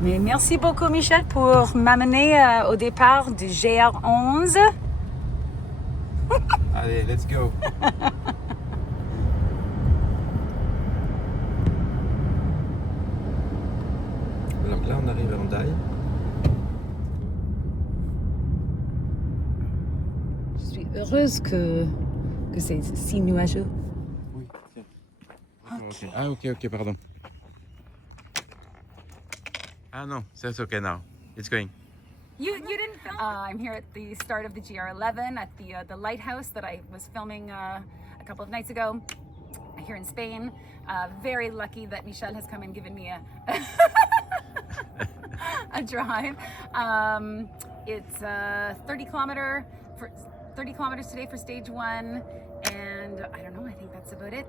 Mais merci beaucoup, Michel, pour m'amener au départ du GR11. Allez, let's go. Donc là, on arrive à Hendaye. Je suis heureuse que c'est si nuageux. Oui, tiens. Okay. Ah, ok, pardon. Ah non, that's okay now. It's going. You didn't film? I'm here at the start of the GR11 at the lighthouse that I was filming a couple of nights ago here in Spain. Very lucky that Michel has come and given me a a drive. It's 30 kilometers today for stage 1, and I don't know, I think that's about it.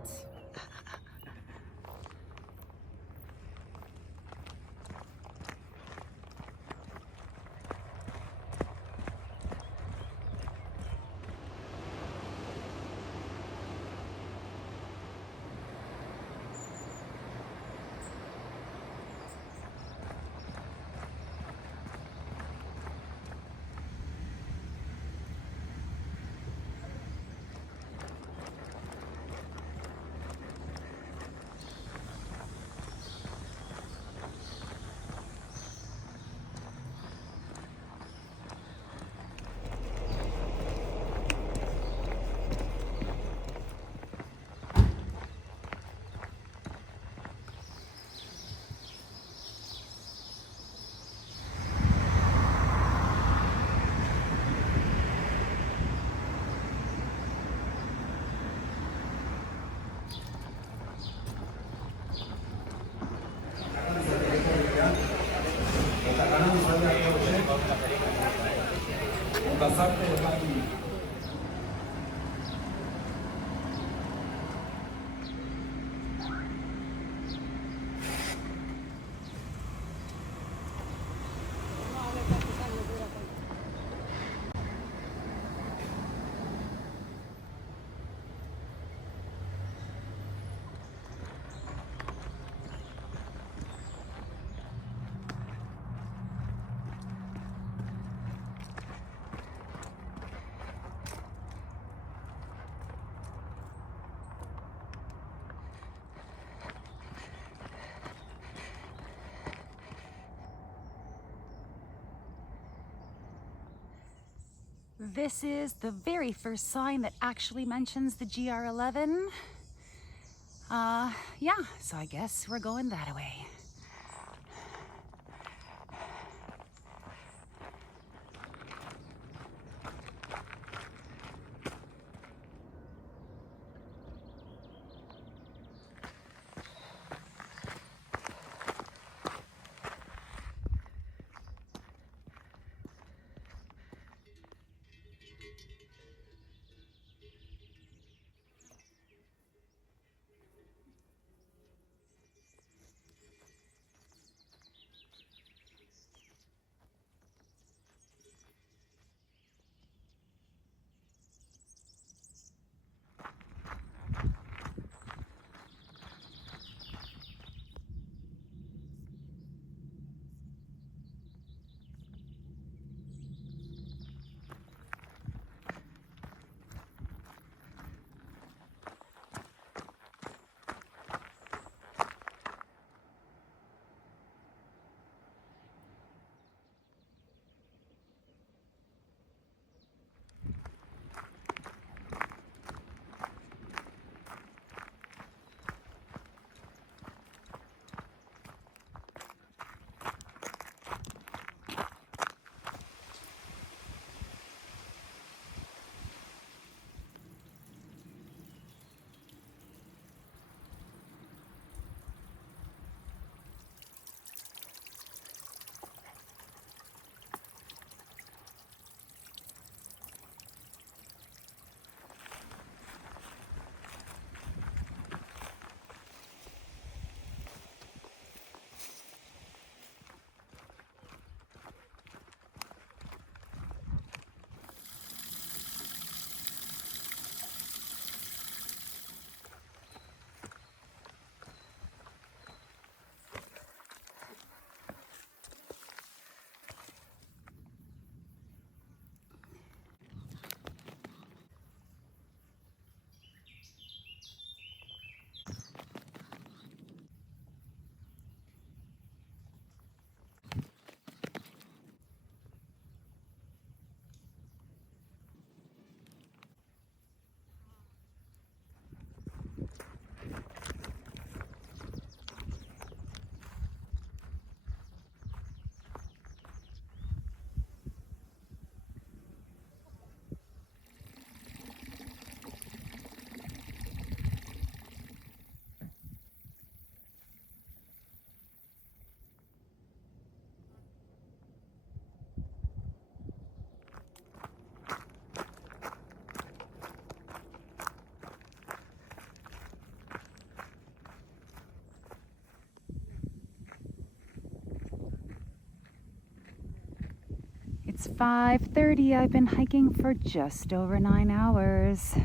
This is the very first sign that actually mentions the GR11. Yeah, so I guess we're going that way. It's 5:30. I've been hiking for just over 9 hours.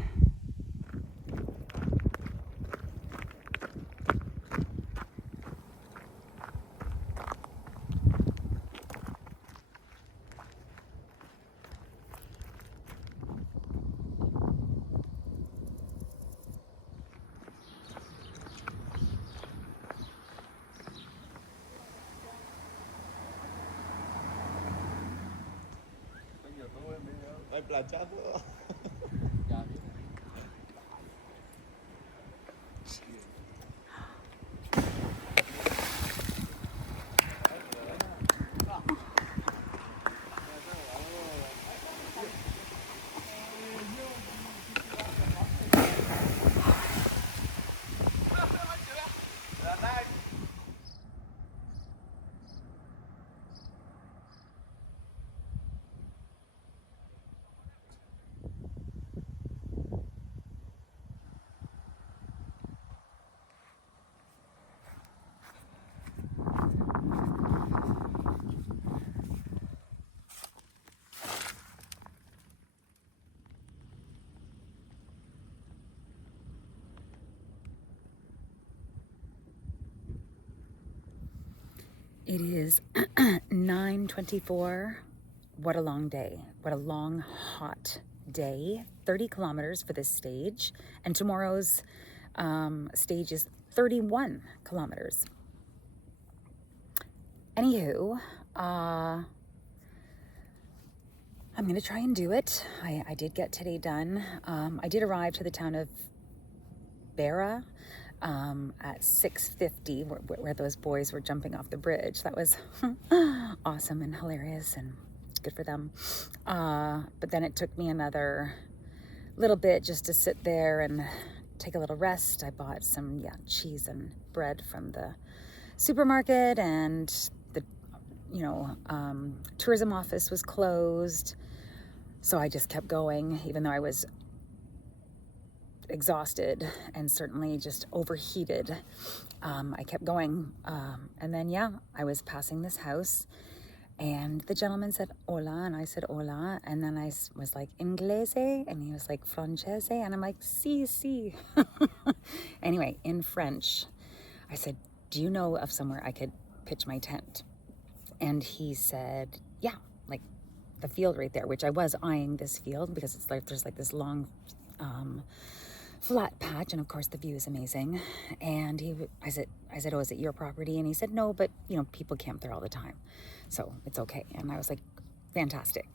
Hay planchado. It is 9:24. What a long day. What a long, hot day. 30 kilometers for this stage. And tomorrow's stage is 31 kilometers. Anywho, I'm going to try and do it. I did get today done. I did arrive to the town of Barra at 6:50, where those boys were jumping off the bridge. That was awesome and hilarious and good for them. But then it took me another little bit just to sit there and take a little rest. I bought some cheese and bread from the supermarket, and the tourism office was closed. So I just kept going, even though I was exhausted and certainly just overheated. I kept going. And then, I was passing this house and the gentleman said, hola. And I said, hola. And then I was like, inglese? And he was like, francese? And I'm like, si. Anyway, in French, I said, do you know of somewhere I could pitch my tent? And he said, yeah, like the field right there, which I was eyeing this field because it's like, there's like this long, flat patch, and of course the view is amazing. And I said, oh, is it your property? And he said, no, but people camp there all the time, so it's okay. And I was like, fantastic.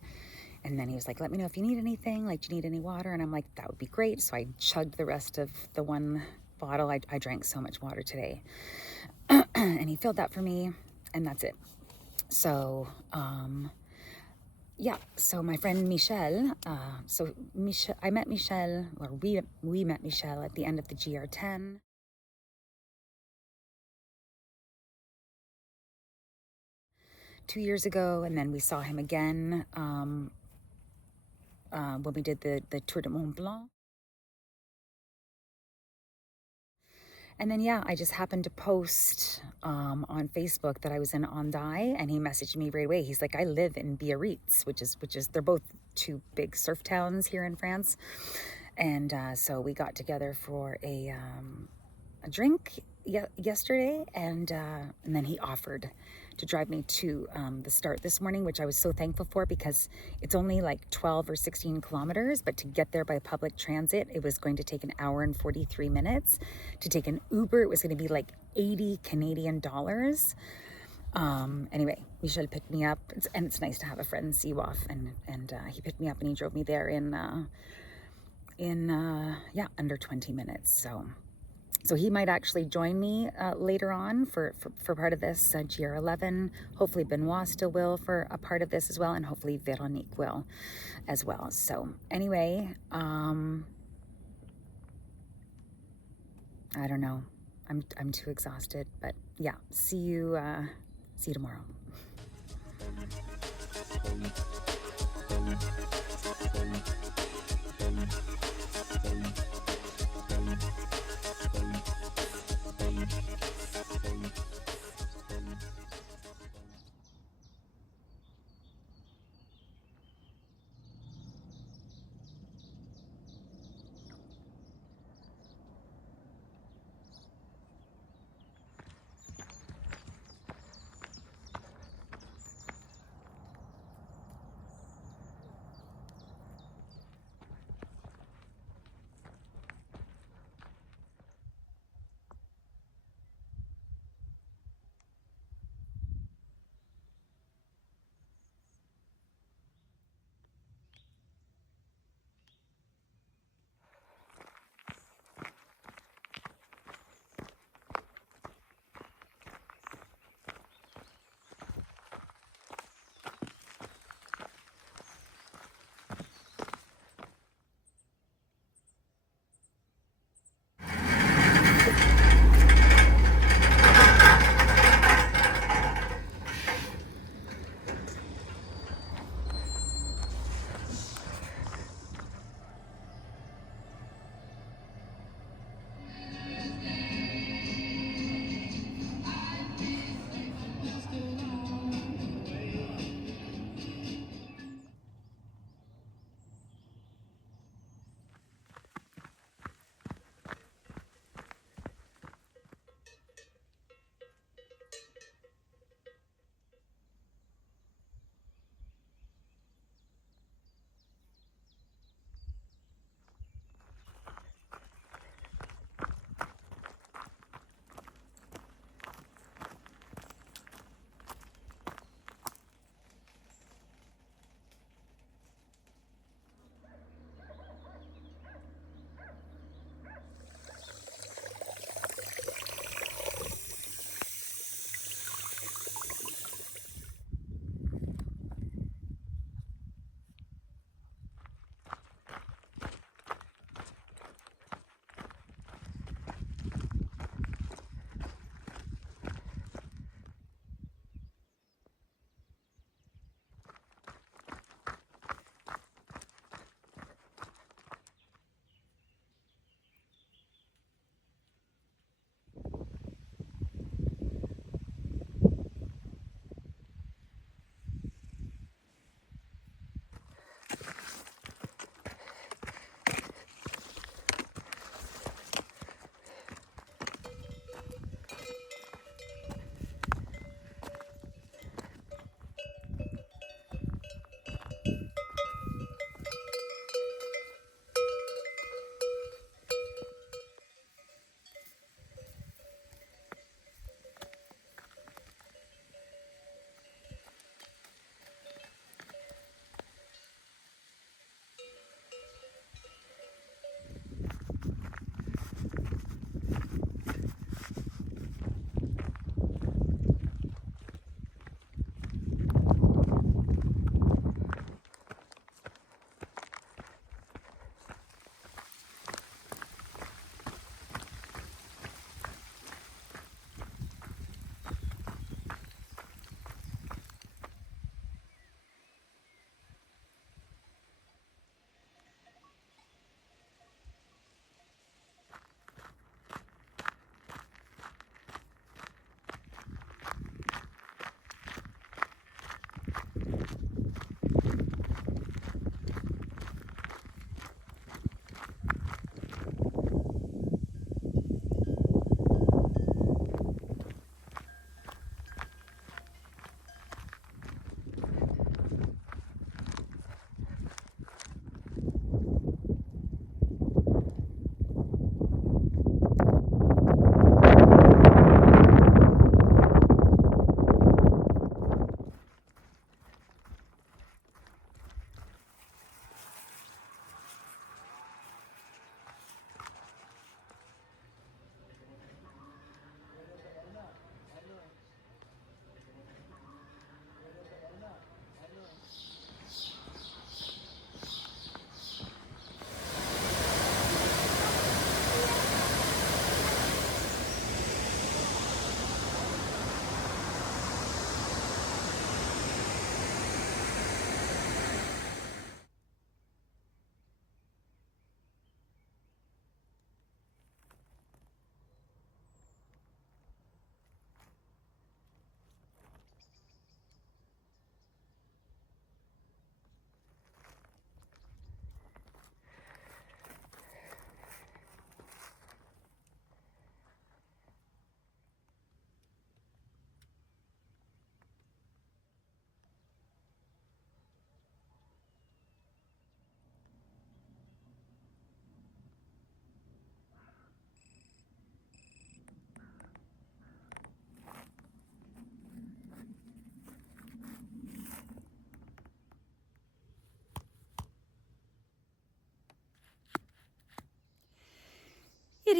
And then he was like, let me know if you need anything, like, do you need any water? And I'm like, that would be great. So I chugged the rest of the one bottle. I drank so much water today. And he filled that for me, and that's it. So so my friend Michelle, I met Michelle, or we met Michelle at the end of the GR10. Two years ago, and then we saw him again when we did the Tour de Mont Blanc. And then, I just happened to post on Facebook that I was in Andai, and he messaged me right away. He's like, I live in Biarritz, which is they're both two big surf towns here in France. And so we got together for a drink yesterday, and then he offered to drive me to the start this morning, which I was so thankful for, because it's only like 12 or 16 kilometers, but to get there by public transit, it was going to take an hour and 43 minutes. To take an Uber, it was going to be like 80 Canadian dollars. Anyway, Michel picked me up, and it's nice to have a friend see you off, and he picked me up and he drove me there in under 20 minutes. So he might actually join me later on for part of this GR11. Hopefully Benoit still will for a part of this as well, and hopefully Veronique will as well. So anyway, I don't know. I'm too exhausted, but see you tomorrow.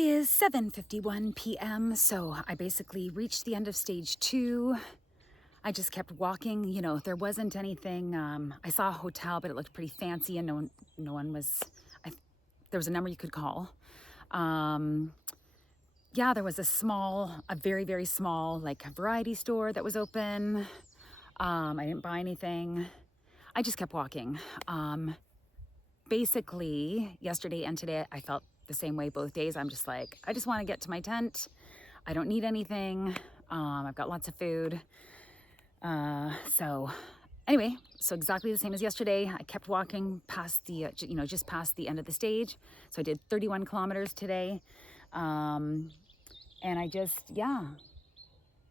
is 7:51 p.m. So I basically reached the end of stage 2. I just kept walking. You know, there wasn't anything. I saw a hotel, but it looked pretty fancy, and no one was. There was a number you could call. Yeah, there was a very, very small, like, variety store that was open. I didn't buy anything. I just kept walking. Basically, yesterday and today, I felt the same way both days. I'm just like, I just want to get to my tent. I don't need anything. I've got lots of food. So anyway, so exactly the same as yesterday. I kept walking past the, just past the end of the stage. So I did 31 kilometers today. And I just,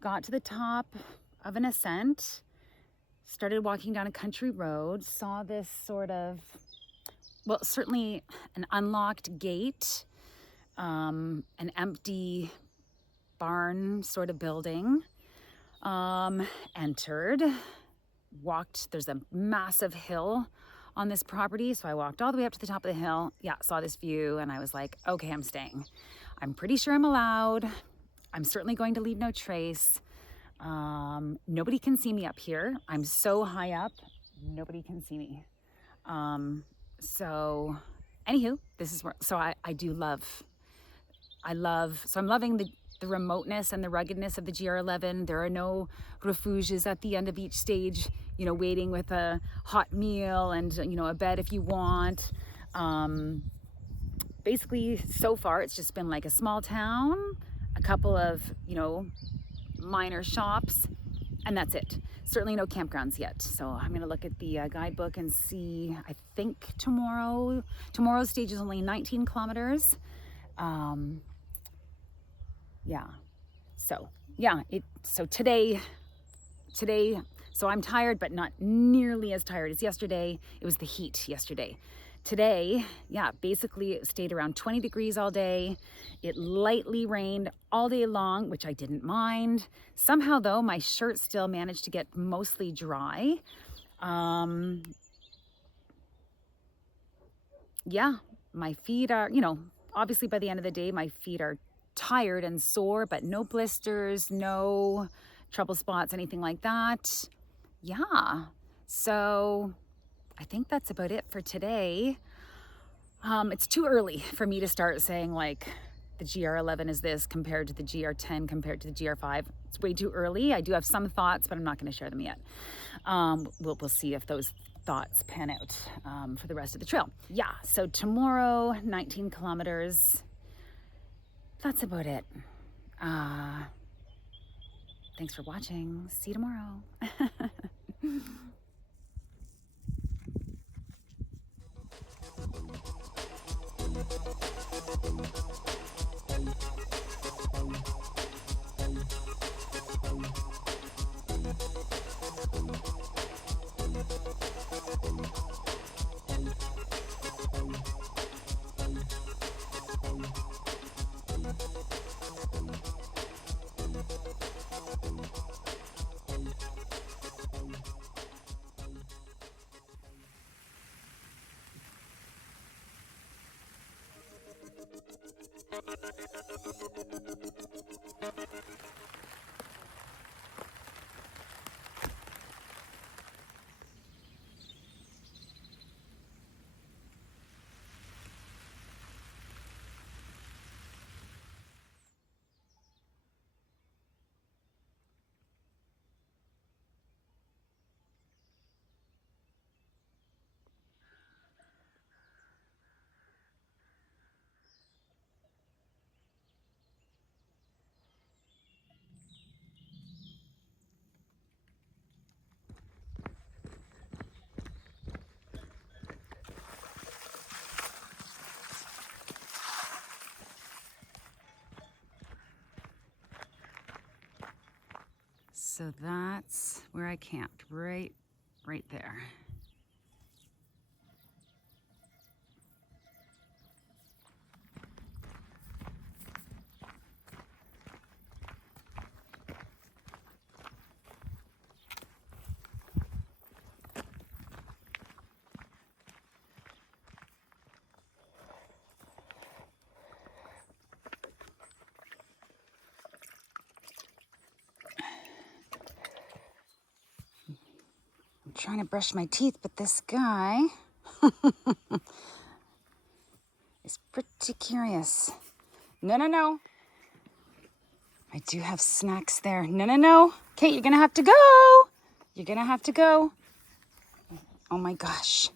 got to the top of an ascent, started walking down a country road, saw this sort of, well, certainly an unlocked gate, an empty barn sort of building, entered, walked, there's a massive hill on this property, so I walked all the way up to the top of the hill, saw this view, and I was like, okay, I'm staying. I'm pretty sure I'm allowed. I'm certainly going to leave no trace. Nobody can see me up here. I'm so high up, nobody can see me. So anywho, this is where, so I love, so I'm loving the remoteness and the ruggedness of the GR11. There are no refuges at the end of each stage, waiting with a hot meal and, a bed if you want. Basically, so far, it's just been like a small town, a couple of, minor shops, and that's it. Certainly no campgrounds yet. So I'm gonna look at the guidebook and see, I think tomorrow's stage is only 19 kilometers. So today, so I'm tired, but not nearly as tired as yesterday. It was the heat yesterday. Today, basically it stayed around 20 degrees all day. It lightly rained all day long, which I didn't mind. Somehow though, my shirt still managed to get mostly dry. My feet are, obviously by the end of the day, my feet are tired and sore, but no blisters, no trouble spots, anything like that. So I think that's about it for today. It's too early for me to start saying like the GR11 is this compared to the GR10 compared to the GR5. It's way too early. I do have some thoughts, but I'm not going to share them yet. We'll see if those thoughts pan out for the rest of the trail. So tomorrow, 19 kilometers. That's about it. Thanks for watching. See you tomorrow. So that's where I camped, right there. trying to brush my teeth, but this guy is pretty curious. No, no, no. I do have snacks there. No, no, no. Kate, you're gonna have to go. You're gonna have to go. Oh my gosh.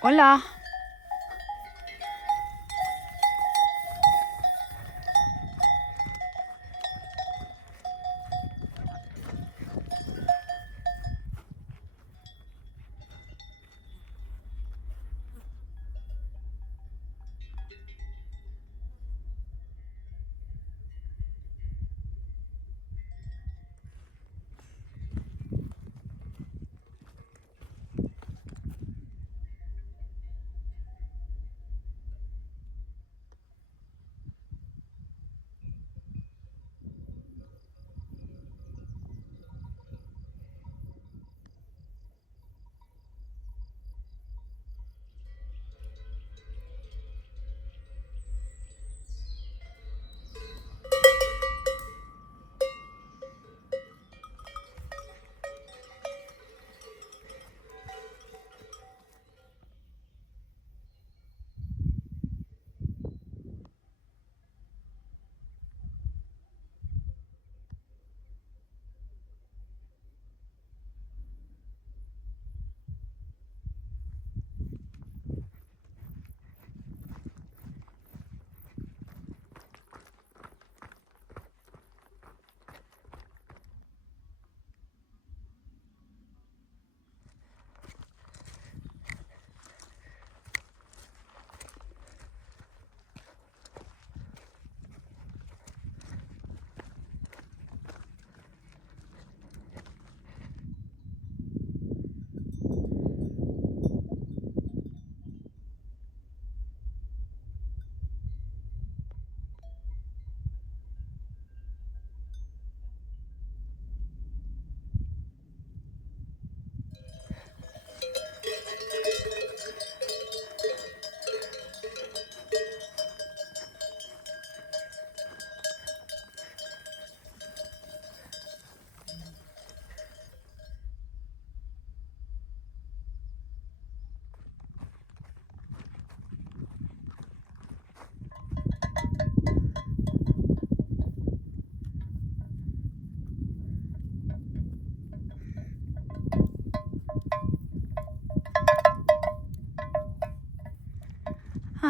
Hola.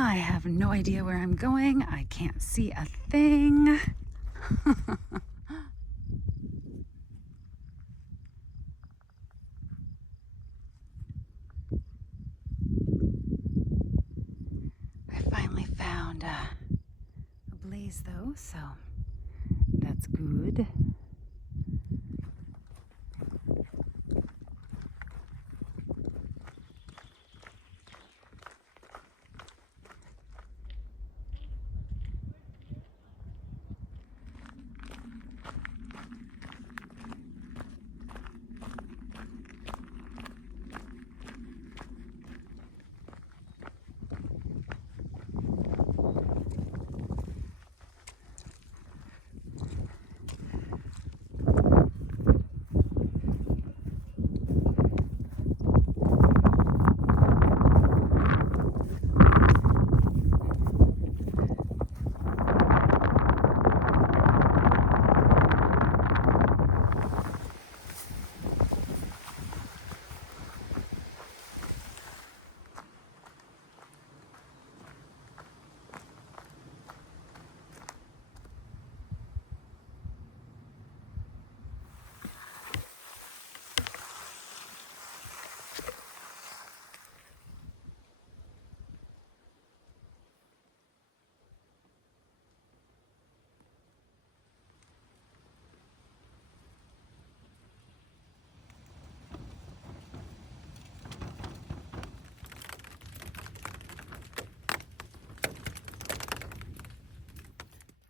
I have no idea where I'm going. I can't see a thing. I finally found a blaze though, so that's good.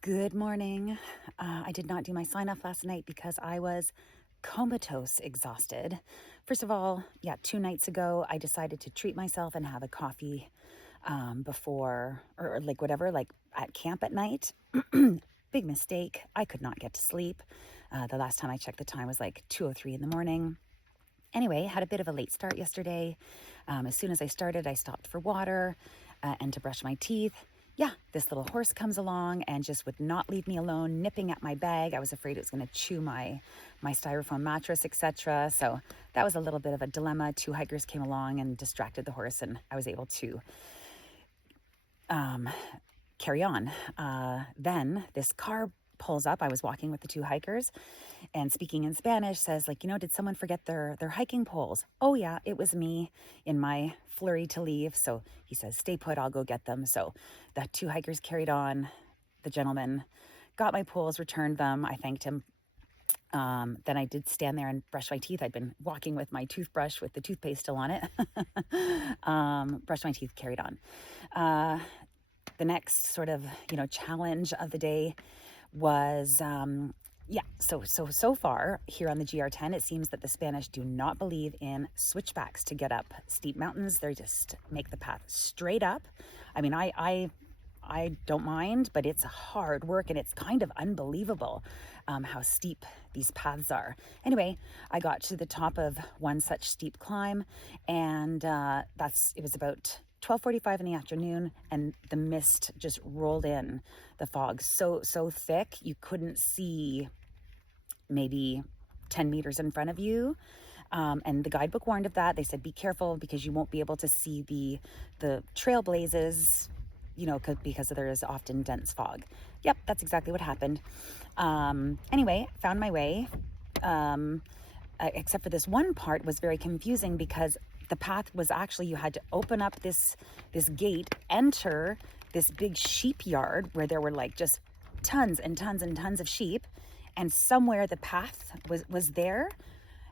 Good morning. I did not do my sign off last night because I was comatose exhausted. First of all, 2 nights ago, I decided to treat myself and have a coffee before, or like whatever, like at camp at night. Big mistake. I could not get to sleep. The last time I checked the time was like 2:03 in the morning. Anyway, had a bit of a late start yesterday. As soon as I started, I stopped for water and to brush my teeth. This little horse comes along and just would not leave me alone, nipping at my bag. I was afraid it was going to chew my styrofoam mattress, etc. So that was a little bit of a dilemma. 2 hikers came along and distracted the horse, and I was able to carry on. Then this car pulls up. I was walking with the 2 hikers, and speaking in Spanish says, like, did someone forget their hiking poles? Oh yeah, it was me in my flurry to leave. So he says, stay put, I'll go get them. So the 2 hikers carried on. The gentleman got my poles, returned them. I thanked him. Then I did stand there and brush my teeth. I'd been walking with my toothbrush with the toothpaste still on it. Brushed my teeth, carried on. The next sort of, challenge of the day was, so far here on the GR10, it seems that the Spanish do not believe in switchbacks to get up steep mountains. They just make the path straight up. I mean, I don't mind, but it's hard work, and it's kind of unbelievable how steep these paths are. Anyway, I got to the top of one such steep climb, and it was about 12:45 in the afternoon, and the mist just rolled in, the fog so thick you couldn't see maybe 10 meters in front of you. And the guidebook warned of that. They said, be careful because you won't be able to see the trail blazes, because there is often dense fog. Yep, that's exactly what happened. Anyway, found my way, except for this one part was very confusing because the path was actually, you had to open up this gate, enter this big sheep yard where there were like just tons and tons and tons of sheep, and somewhere the path was there.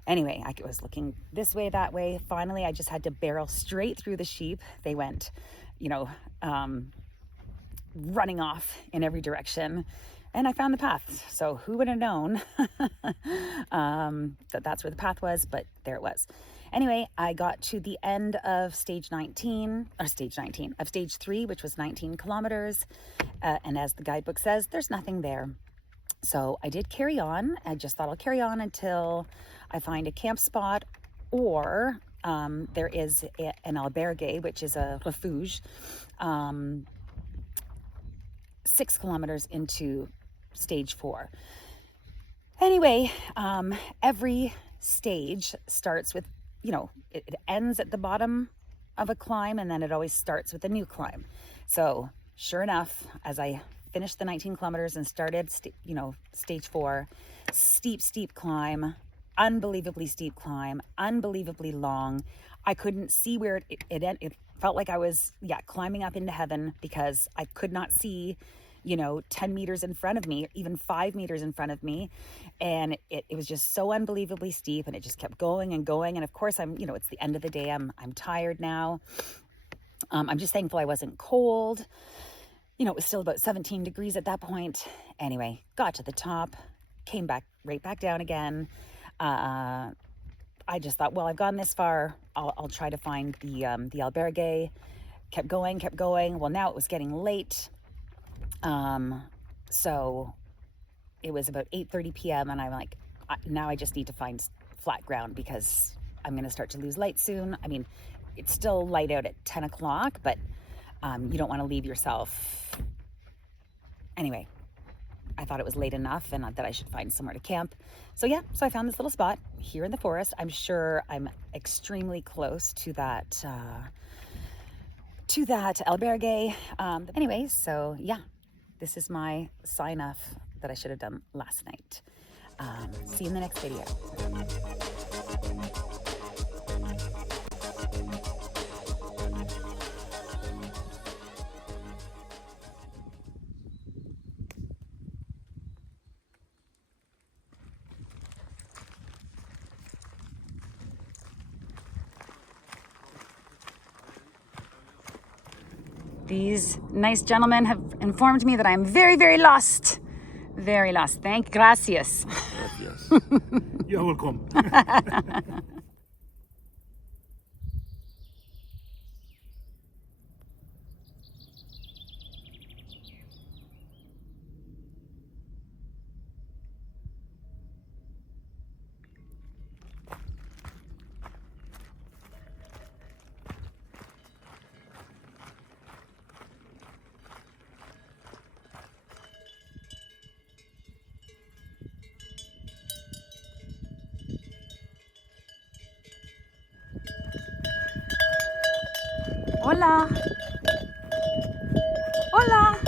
Anyway, I was looking this way, that way. Finally, I just had to barrel straight through the sheep. They went, running off in every direction, and I found the path. So who would have known that that's where the path was, but there it was. Anyway, I got to the end of stage 3, which was 19 kilometers. And as the guidebook says, there's nothing there. So I did carry on. I just thought I'll carry on until I find a camp spot, or there is an albergue, which is a refuge, 6 kilometers into stage 4. Anyway, every stage starts with, it ends at the bottom of a climb, and then it always starts with a new climb. So sure enough, as I finished the 19 kilometers and started, stage 4, steep climb, unbelievably steep climb, unbelievably long. I couldn't see where it ended. It felt like I was, climbing up into heaven, because I could not see, 10 meters in front of me, even 5 meters in front of me. And it was just so unbelievably steep, and it just kept going and going. And of course, it's the end of the day. I'm tired now. I'm just thankful I wasn't cold. It was still about 17 degrees at that point. Anyway, got to the top, came back right back down again. I just thought, well, I've gone this far. I'll try to find the albergue. Kept going. Well, now it was getting late. So it was about 8:30 p.m. and I'm like, now I just need to find flat ground, because I'm going to start to lose light soon. I mean, it's still light out at 10 o'clock, but you don't want to leave yourself. Anyway, I thought it was late enough and that I should find somewhere to camp. So I found this little spot here in the forest. I'm sure I'm extremely close to that albergue. Anyway, so this is my sign off that I should have done last night. See you in the next video. These nice gentlemen have informed me that I'm very, very lost. Very lost. Gracias. Yes. You're welcome. Hola. Hola.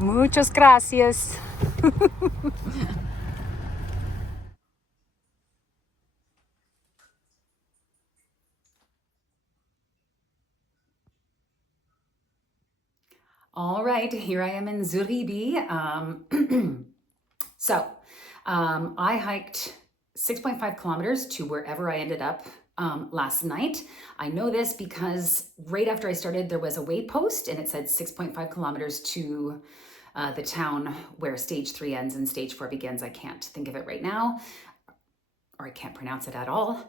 Muchas gracias. All right, here I am in Zuribi. I hiked 6.5 kilometers to wherever I ended up last night. I know this because right after I started, there was a waypost and it said 6.5 kilometers to the town where stage 3 ends and stage 4 begins. I can't think of it right now, or I can't pronounce it at all.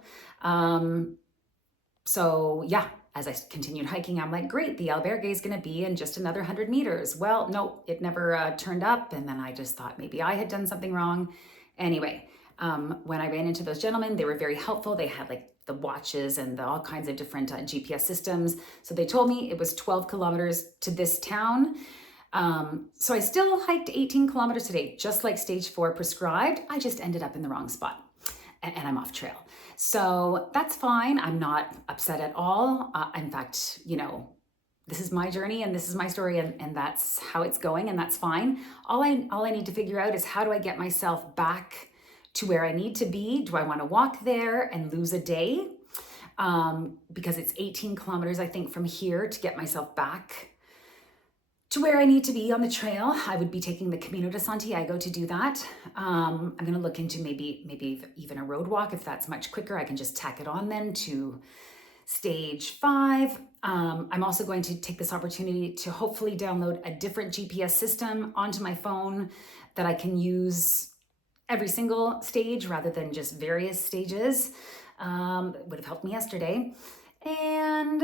As I continued hiking, I'm like, great, the albergue is going to be in just another 100 meters. Well, no, it never turned up. And then I just thought maybe I had done something wrong. Anyway, when I ran into those gentlemen, they were very helpful. They had like the watches and all kinds of different GPS systems. So they told me it was 12 kilometers to this town. So I still hiked 18 kilometers today, just like stage 4 prescribed. I just ended up in the wrong spot and I'm off trail. So that's fine. I'm not upset at all. In fact, this is my journey and this is my story and that's how it's going and that's fine. All I need to figure out is how do I get myself back to where I need to be? Do I want to walk there and lose a day? Because it's 18 kilometers, I think, from here to get myself back to where I need to be on the trail. I would be taking the Camino de Santiago to do that. I'm going to look into maybe even a road walk if that's much quicker. I can just tack it on then to stage 5. I'm also going to take this opportunity to hopefully download a different GPS system onto my phone that I can use every single stage rather than just various stages. It would have helped me yesterday. And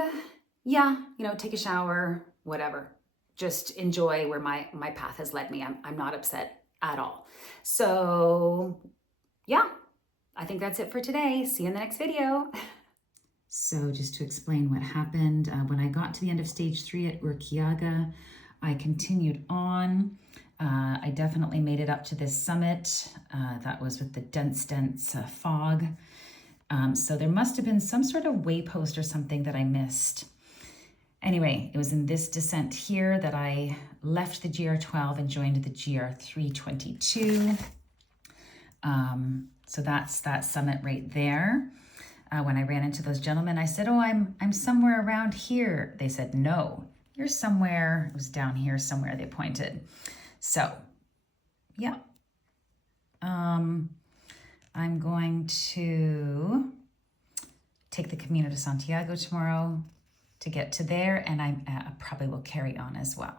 take a shower, whatever. Just enjoy where my path has led me. I'm not upset at all. So I think that's it for today. See you in the next video. So just to explain what happened, when I got to the end of stage 3 at Urquiaga, I continued on. I definitely made it up to this summit. That was with the dense fog. So there must have been some sort of waypost or something that I missed. Anyway, it was in this descent here that I left the GR12 and joined the GR322. So that's that summit right there. When I ran into those gentlemen, I said, oh, I'm somewhere around here. They said, no, you're somewhere. It was down here somewhere, they pointed. So, yeah. I'm going to take the Camino de Santiago tomorrow to get to there, and I probably will carry on as well.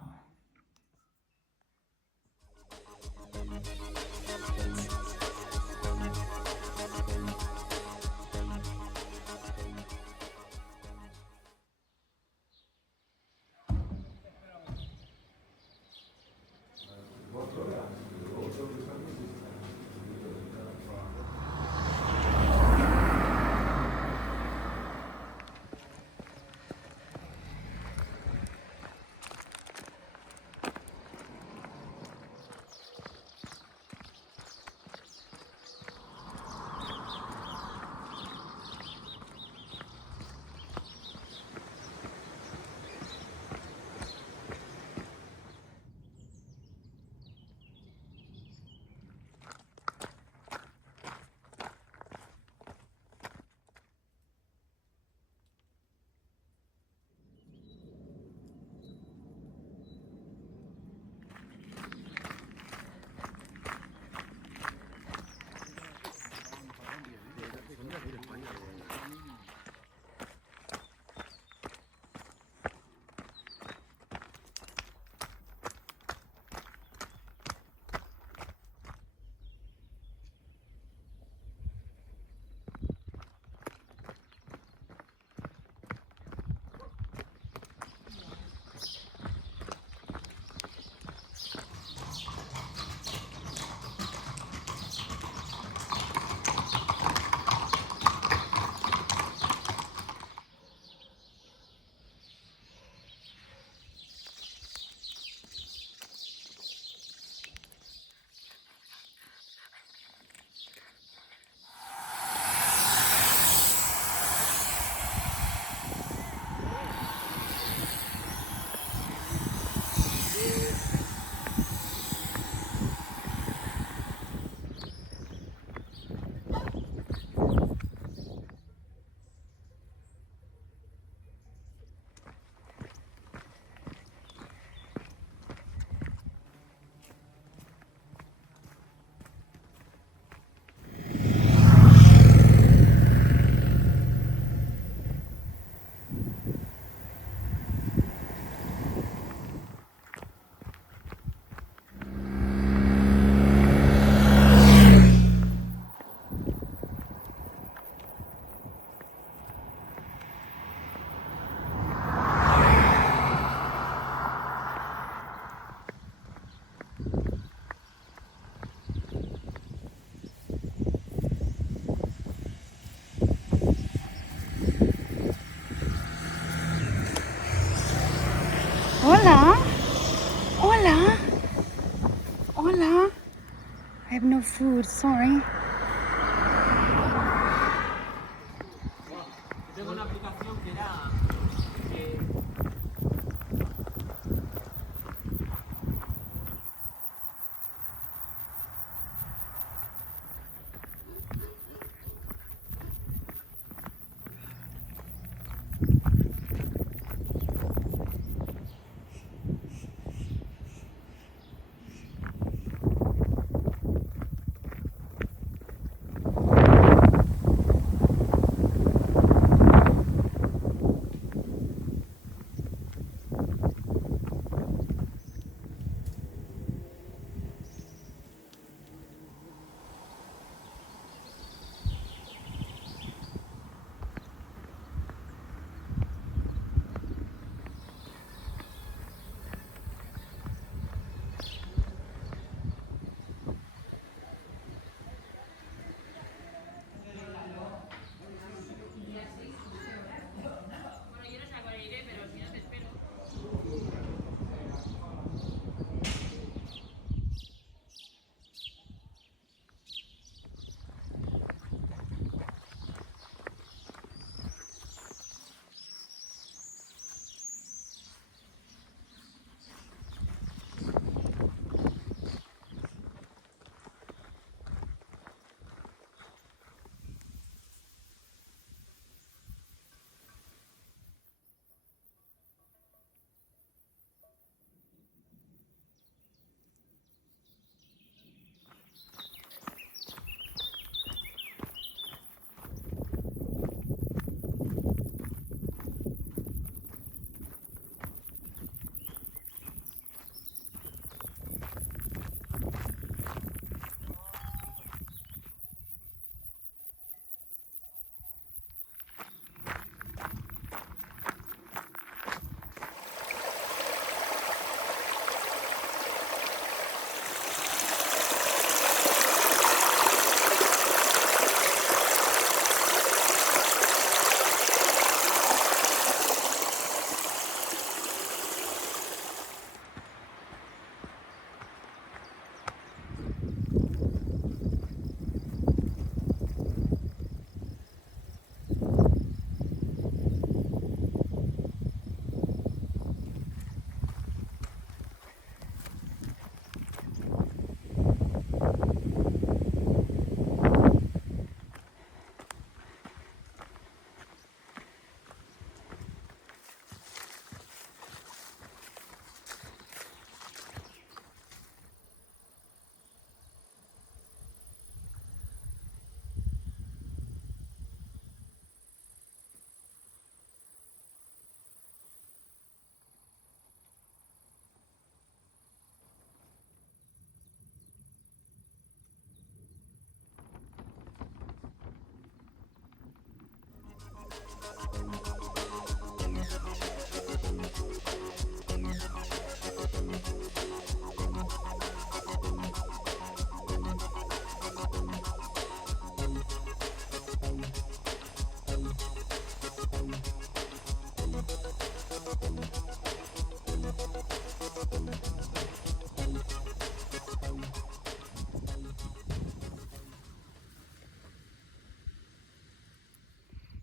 no food. Sorry.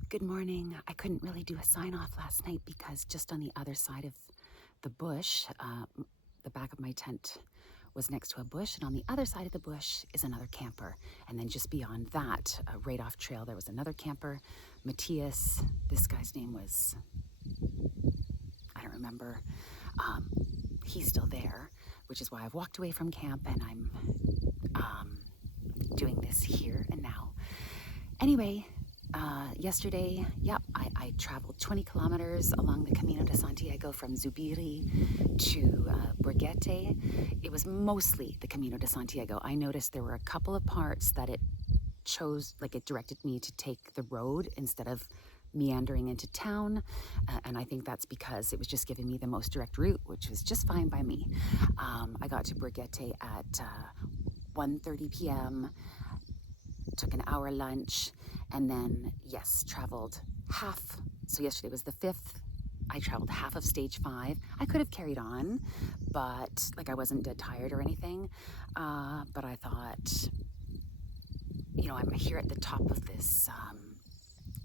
Good morning. I couldn't really do a sign off last night because just on the other side of the bush, the back of my tent was next to a bush, and on the other side of the bush is another camper. And then just beyond that, right off trail, there was another camper, Matthias. This guy's name was, I don't remember. He's still there, which is why I've walked away from camp and I'm doing this here and now. Anyway, yesterday, I traveled 20 kilometers along the Camino de Santiago from Zubiri to Borghete. It was mostly the Camino de Santiago. I noticed there were a couple of parts that it directed me to take the road instead of meandering into town, and I think that's because it was just giving me the most direct route, which was just fine by me. I got to Borghete at 1:30 p.m., took an hour lunch, and then, traveled half. So yesterday was the 5th. I traveled half of stage 5. I could have carried on, but I wasn't dead tired or anything. But I thought you know, I'm here at the top of this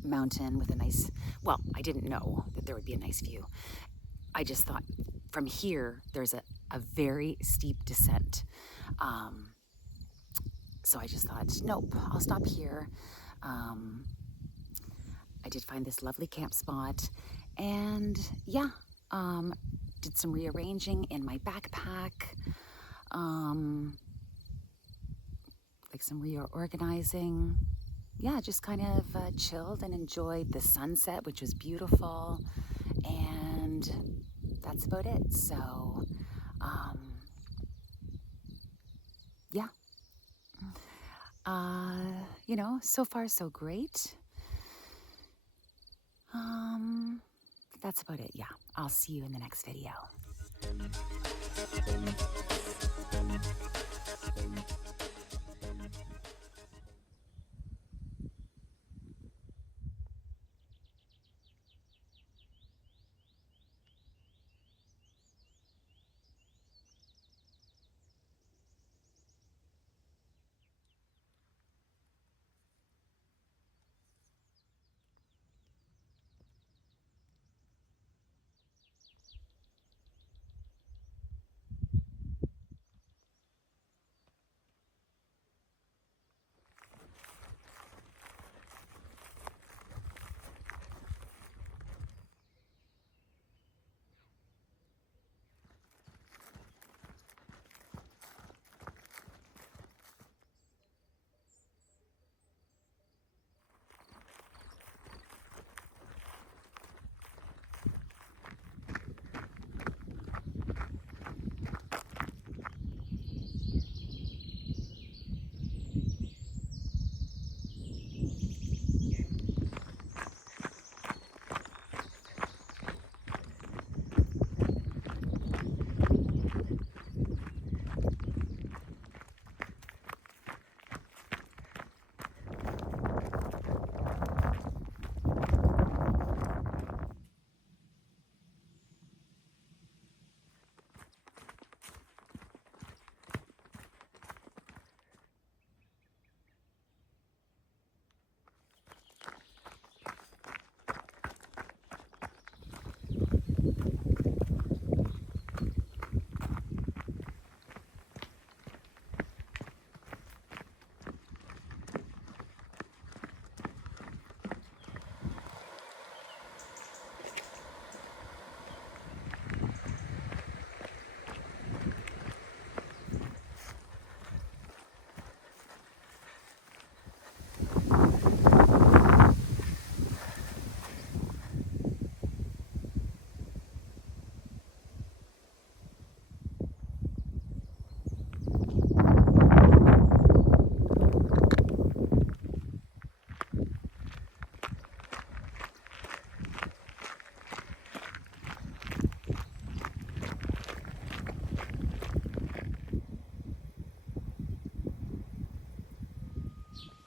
mountain with a nice, well, I didn't know that there would be a nice view. I just thought from here, there's a very steep descent. So I just thought, nope, I'll stop here. I did find this lovely camp spot, and yeah, did some rearranging in my backpack, like some reorganizing. Yeah, just kind of chilled and enjoyed the sunset, which was beautiful, and that's about it. So, yeah, you know, so far so great. That's about it. Yeah, I'll see you in the next video.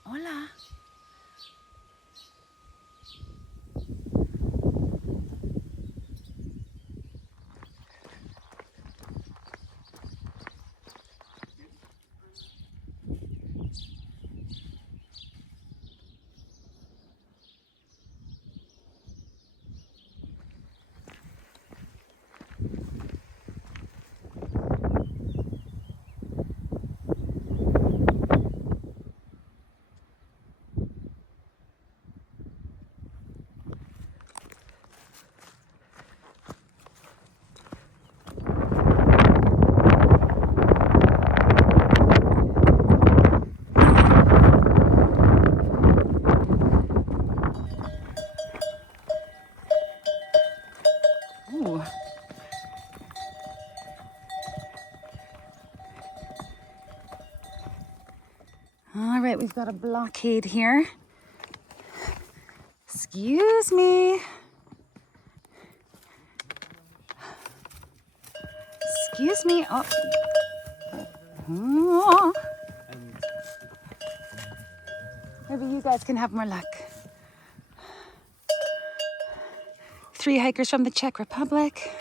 Hola. Ooh. All right, we've got a blockade here. Excuse me. Excuse me. Oh. Oh. Maybe you guys can have more luck. 3 hikers from the Czech Republic.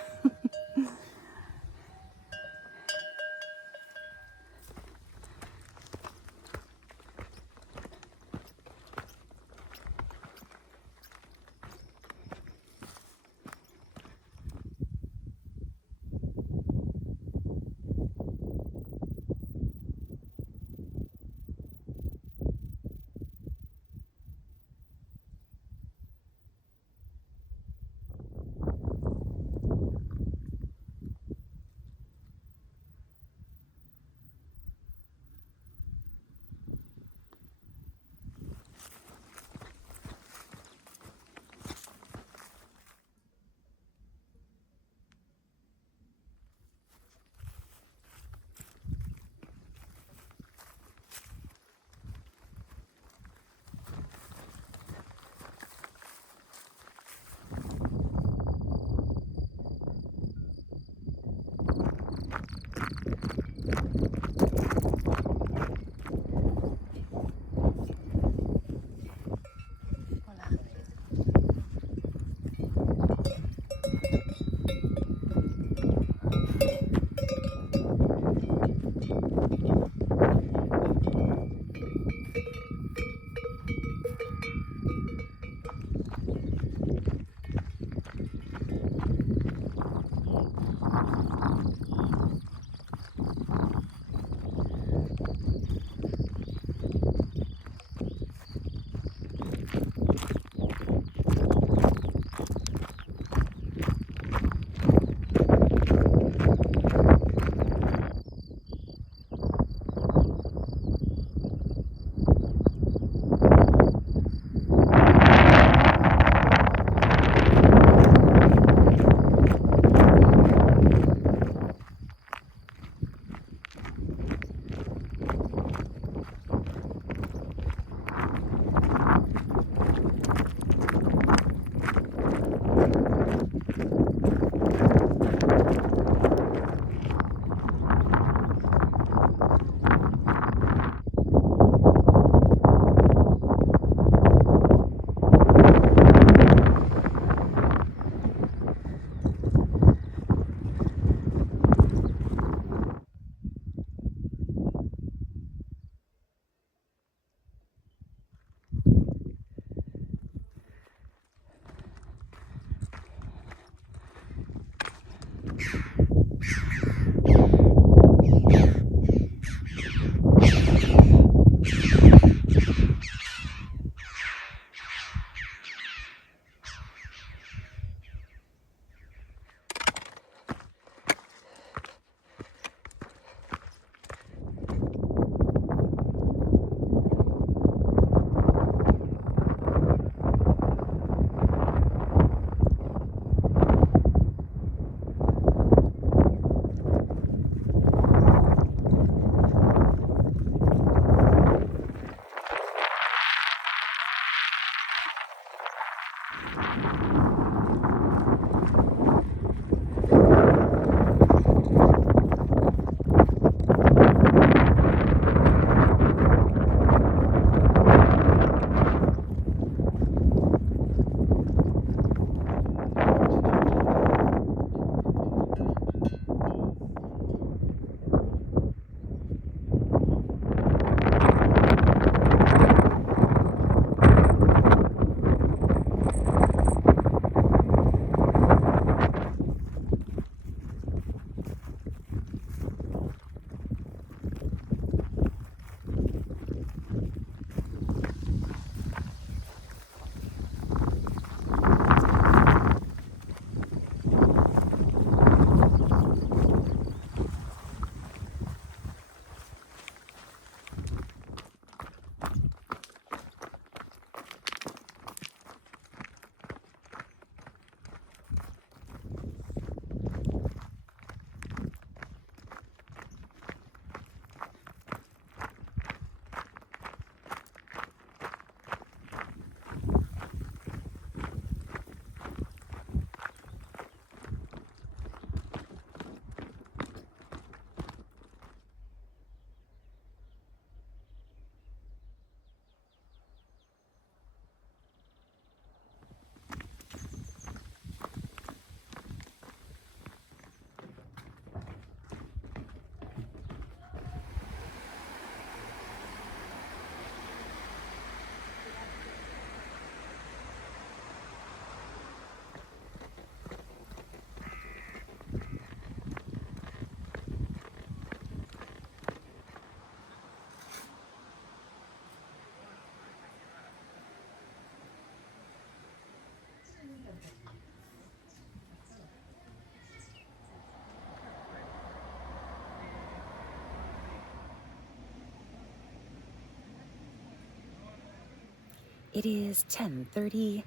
It is 10:30,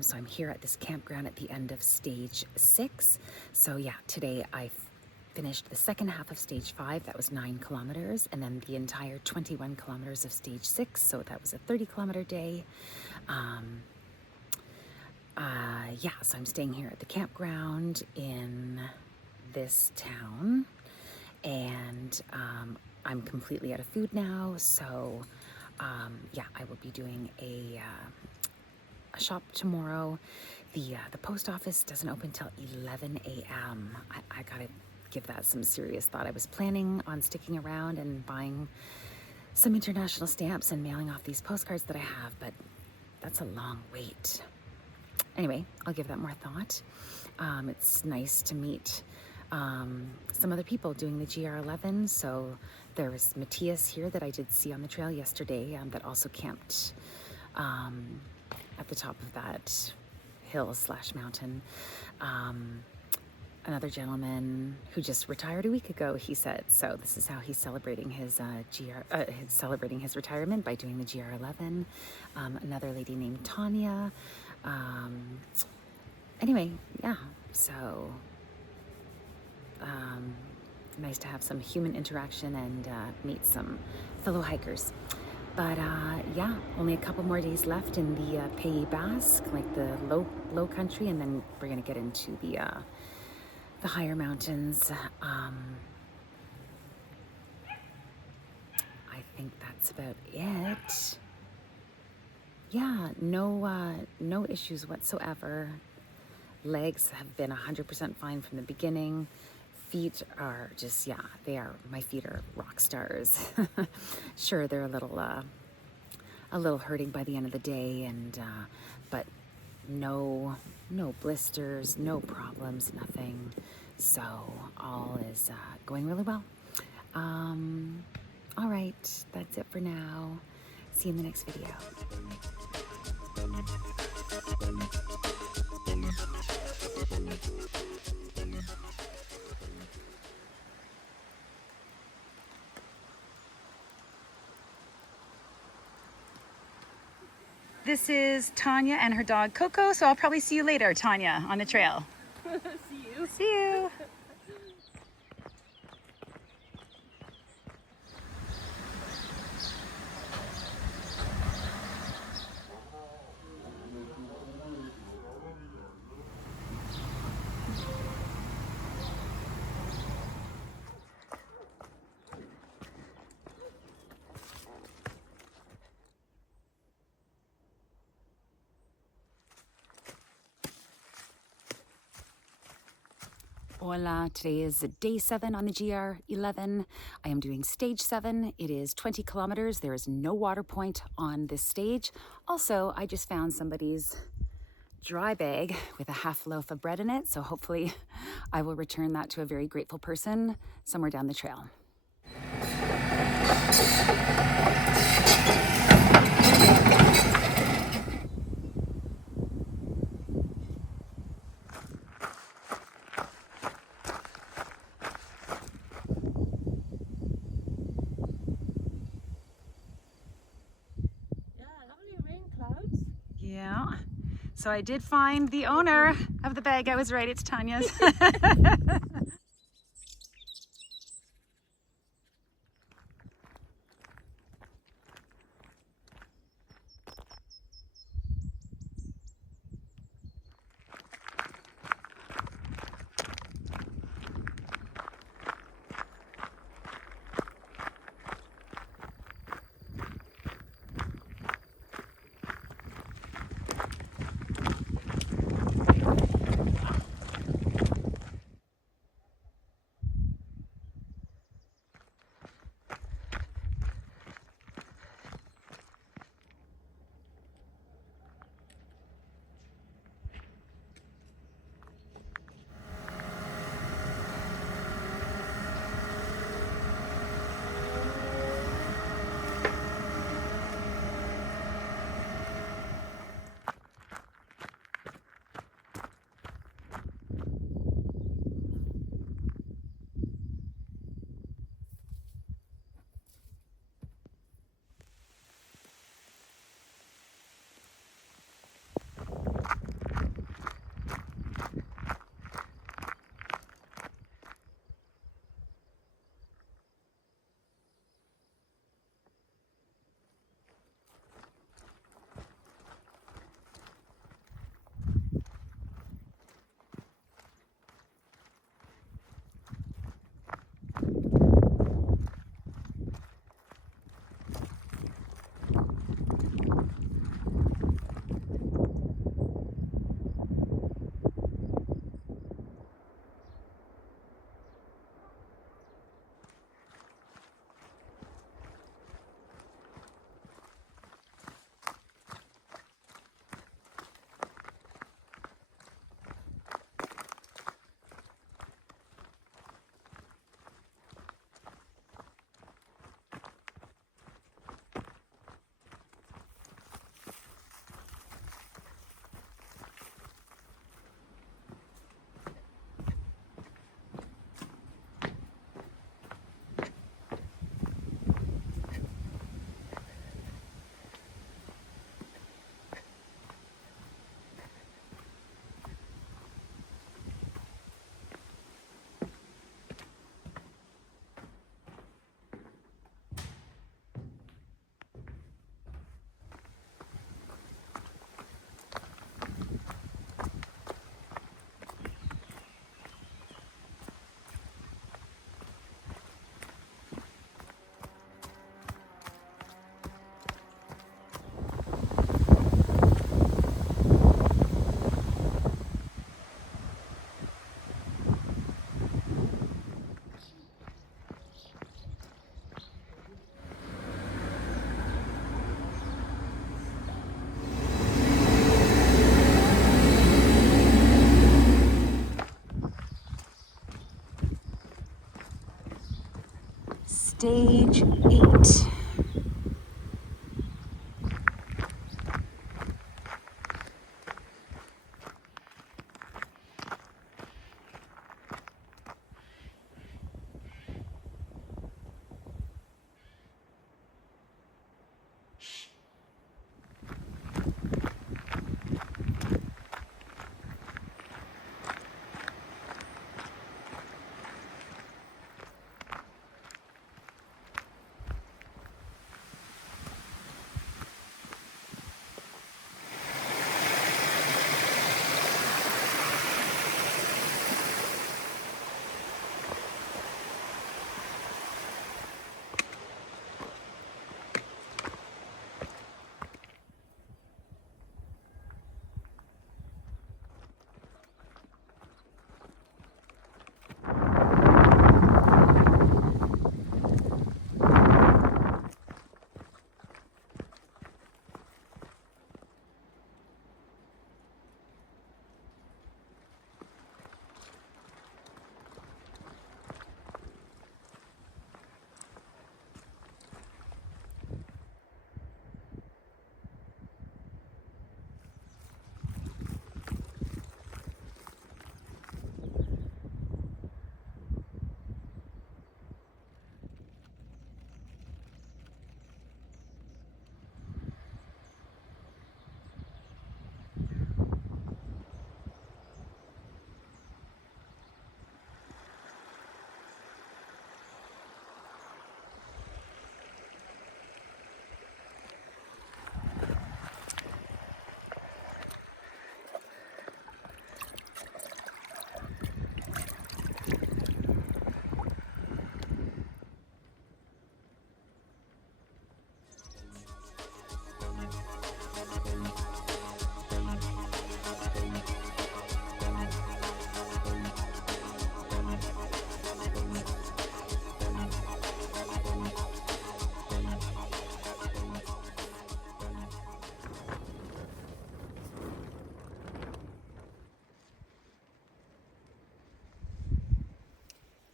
so I'm here at this campground at the end of stage 6. So yeah, today I finished the second half of stage 5, that was 9 kilometers, and then the entire 21 kilometers of stage 6, so that was a 30-kilometer day. Yeah, so I'm staying here at the campground in this town, and I'm completely out of food now, so yeah, I will be doing a shop tomorrow. The post office doesn't open till 11 a.m. I gotta give that some serious thought. I was planning on sticking around and buying some international stamps and mailing off these postcards that I have, but that's a long wait. Anyway, I'll give that more thought. It's nice to meet some other people doing the GR11. So there was Matthias here that I did see on the trail yesterday that also camped at the top of that hill / mountain. Another gentleman who just retired a week ago, he said. So this is how he's celebrating his celebrating his retirement by doing the GR11. Another lady named Tanya. Anyway, yeah. So nice to have some human interaction and meet some fellow hikers. But yeah, only a couple more days left in the Pays Basque, like the low country, and then we're gonna get into the higher mountains. I think that's about it. Yeah, no issues whatsoever. Legs have been 100% fine from the beginning. Feet are just, yeah, my feet are rock stars. Sure, they're a little hurting by the end of the day, and but no blisters, no problems, nothing. So all is going really well. All right, that's it for now. See you in the next video. This is Tanya and her dog Coco, so I'll probably see you later, Tanya, on the trail. See you. See you. Hola, today is day 7 on the GR11. I am doing stage 7. It is 20 kilometers. There is no water point on this stage. Also, I just found somebody's dry bag with a half loaf of bread in it, so hopefully I will return that to a very grateful person somewhere down the trail. Yeah, so I did find the owner of the bag. I was right, it's Tanya's. stage 8.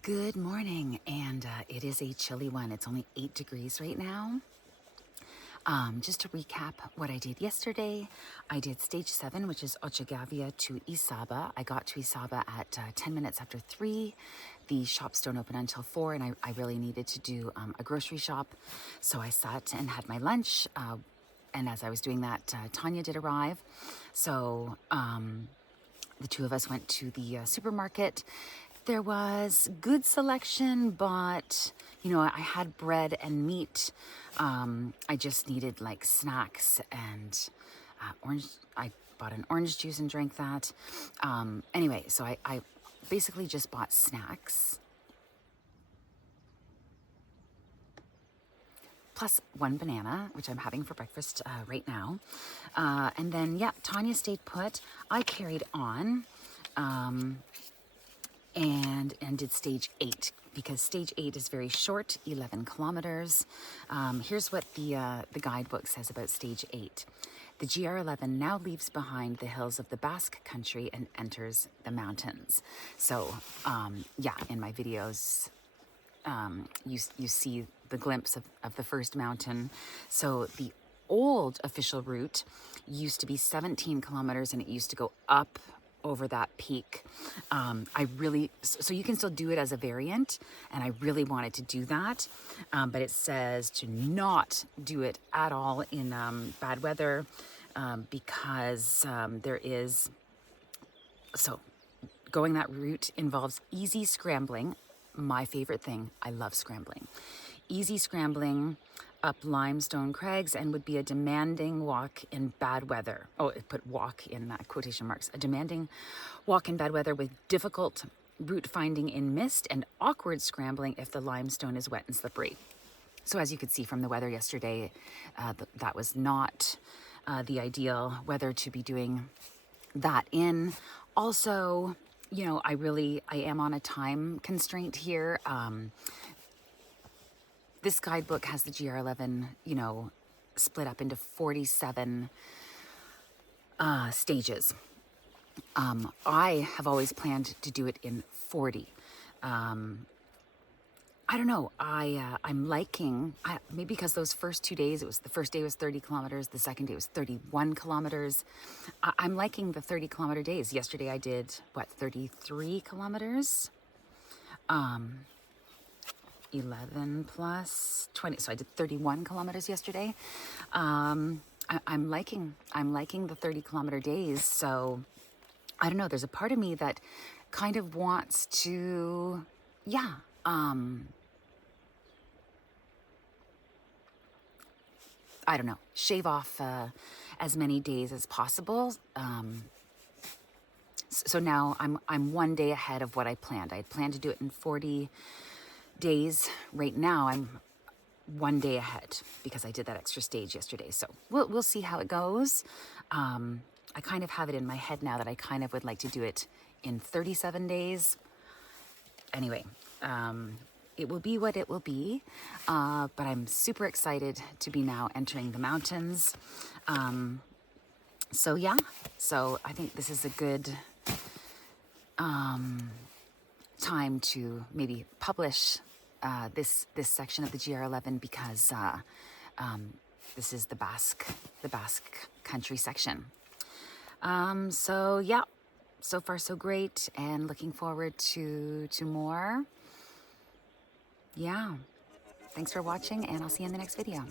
Good morning, and it is a chilly one. It's only 8 degrees right now. Just to recap what I did yesterday, I did stage 7, which is Ochagavia to Isaba. I got to Isaba at 10 minutes after 3. The shops don't open until 4, and I really needed to do a grocery shop. So I sat and had my lunch, and as I was doing that, Tanya did arrive. So the two of us went to the supermarket. There was good selection, but you know, I had bread and meat. I just needed like snacks and orange. I bought an orange juice and drank that. Anyway, so I basically just bought snacks. Plus 1 banana, which I'm having for breakfast right now. And then, yeah, Tanya stayed put. I carried on. And did stage 8 because stage 8 is very short, 11 kilometers. Here's what the guidebook says about stage 8. The GR11 now leaves behind the hills of the Basque Country and enters the mountains. So, yeah, in my videos, you see the glimpse of the first mountain. So the old official route used to be 17 kilometers and it used to go up over that peak. So you can still do it as a variant, and I really wanted to do that, but it says to not do it at all in bad weather because going that route involves easy scrambling. My favorite thing, I love scrambling. Easy scrambling up limestone crags and would be a demanding walk in bad weather. Oh, it put walk in quotation marks. A demanding walk in bad weather with difficult route finding in mist and awkward scrambling if the limestone is wet and slippery. So as you could see from the weather yesterday, that was not the ideal weather to be doing that in. Also, you know, I am on a time constraint here. This guidebook has the GR11, you know, split up into 47 stages. I have always planned to do it in 40. I don't know. I'm liking, maybe because those first 2 days, the first day was 30 kilometers, the second day was 31 kilometers. I'm liking the 30-kilometer days. Yesterday I did, 33 kilometers? 11 plus 20, so I did 31 kilometers yesterday. I'm liking the 30-kilometer days. So I don't know, there's a part of me that kind of wants to, I don't know, shave off as many days as possible. So now I'm 1 day ahead of what I planned. I had planned to do it in 40 days. Right now I'm 1 day ahead because I did that extra stage yesterday. So we'll see how it goes. I kind of have it in my head now that I kind of would like to do it in 37 days. Anyway, it will be what it will be, but I'm super excited to be now entering the mountains. So I think this is a good time to maybe publish this section of the GR11 because this is the Basque Country section. So far so great, and looking forward to more. Yeah. Thanks for watching, and I'll see you in the next video.